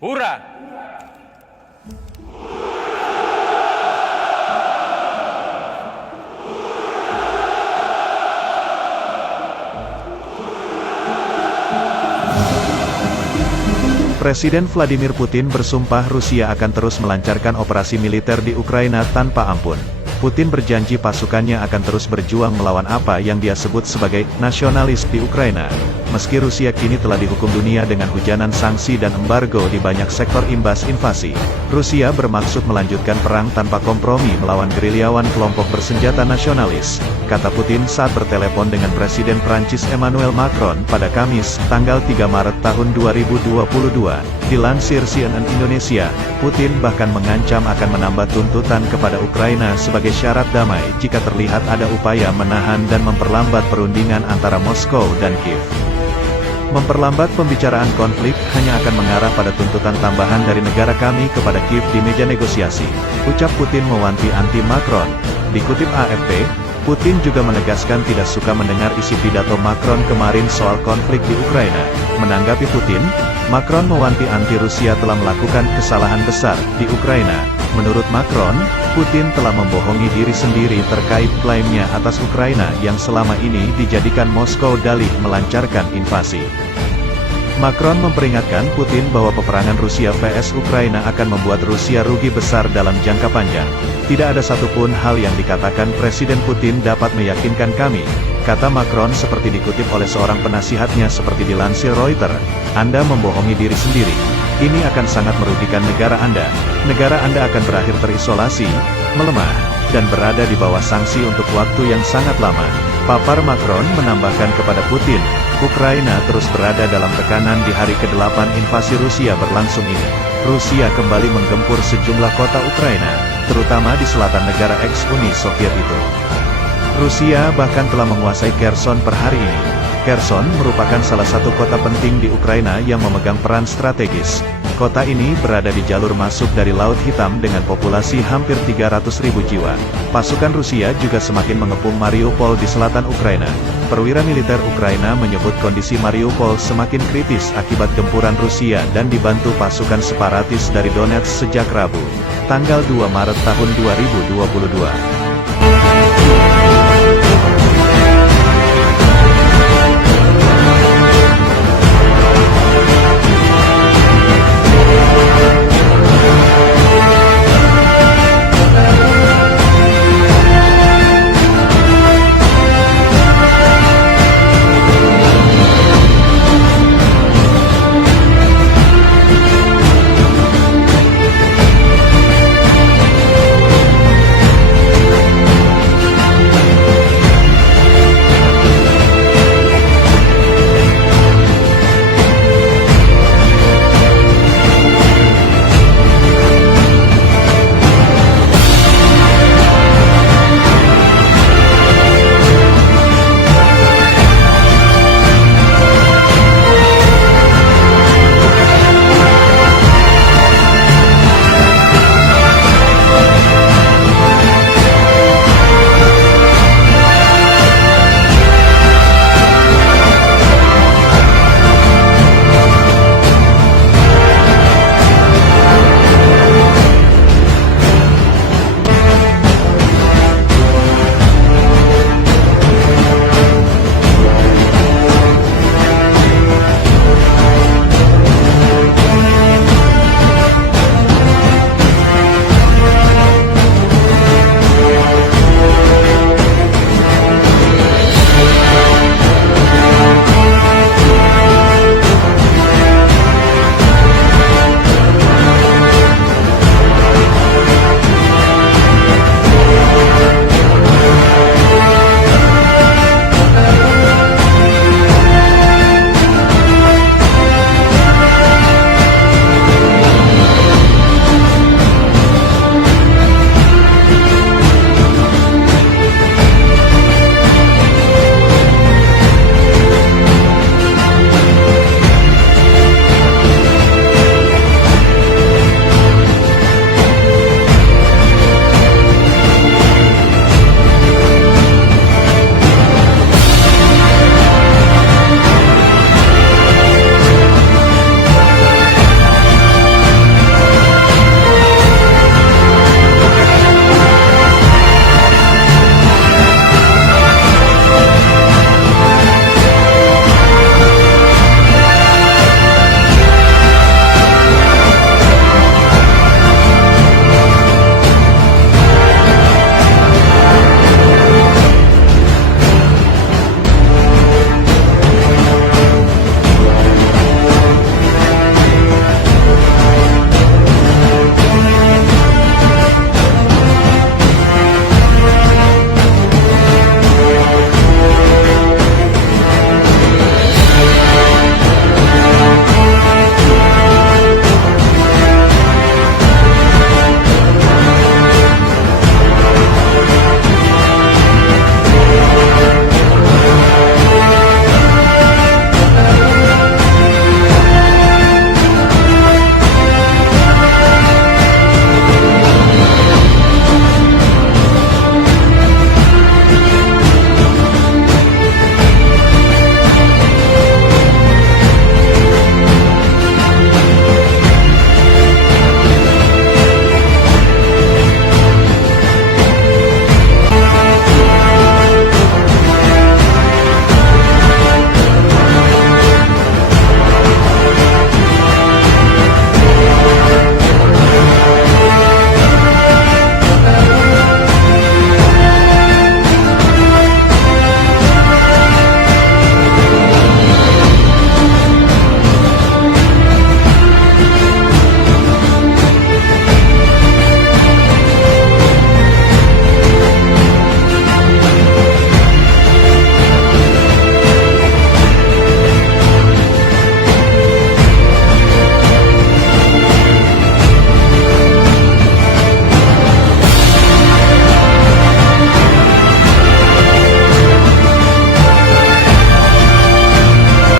Hura! Presiden Vladimir Putin bersumpah Rusia akan terus melancarkan operasi militer di Ukraina tanpa ampun. Putin berjanji pasukannya akan terus berjuang melawan apa yang dia sebut sebagai nasionalis di Ukraina. Meski Rusia kini telah dihukum dunia dengan hujanan sanksi dan embargo di banyak sektor imbas invasi, Rusia bermaksud melanjutkan perang tanpa kompromi melawan gerilyawan kelompok bersenjata nasionalis, kata Putin saat bertelepon dengan Presiden Prancis Emmanuel Macron pada Kamis, tanggal 3 Maret tahun 2022. Dilansir CNN Indonesia, Putin bahkan mengancam akan menambah tuntutan kepada Ukraina sebagai syarat damai jika terlihat ada upaya menahan dan memperlambat perundingan antara Moskow dan Kiev. Memperlambat pembicaraan konflik hanya akan mengarah pada tuntutan tambahan dari negara kami kepada Kiev di meja negosiasi, ucap Putin mewanti-anti Macron. Dikutip AFP, Putin juga menegaskan tidak suka mendengar isi pidato Macron kemarin soal konflik di Ukraina. Menanggapi Putin, Macron mewanti-anti Rusia telah melakukan kesalahan besar di Ukraina. Menurut Macron, Putin telah membohongi diri sendiri terkait klaimnya atas Ukraina yang selama ini dijadikan Moskow dalih melancarkan invasi. Macron memperingatkan Putin bahwa peperangan Rusia vs Ukraina akan membuat Rusia rugi besar dalam jangka panjang. Tidak ada satupun hal yang dikatakan Presiden Putin dapat meyakinkan kami, kata Macron seperti dikutip oleh seorang penasihatnya seperti dilansir Reuters. Anda membohongi diri sendiri. Ini akan sangat merugikan negara Anda. Negara Anda akan berakhir terisolasi, melemah, dan berada di bawah sanksi untuk waktu yang sangat lama. Papar Macron menambahkan kepada Putin, Ukraina terus berada dalam tekanan di hari ke-8 invasi Rusia berlangsung ini. Rusia kembali menggempur sejumlah kota Ukraina, terutama di selatan negara ex-Uni Soviet itu. Rusia bahkan telah menguasai Kherson per hari ini. Kherson merupakan salah satu kota penting di Ukraina yang memegang peran strategis. Kota ini berada di jalur masuk dari Laut Hitam dengan populasi hampir 300.000 jiwa. Pasukan Rusia juga semakin mengepung Mariupol di selatan Ukraina. Perwira militer Ukraina menyebut kondisi Mariupol semakin kritis akibat gempuran Rusia dan dibantu pasukan separatis dari Donetsk sejak Rabu, tanggal 2 Maret tahun 2022.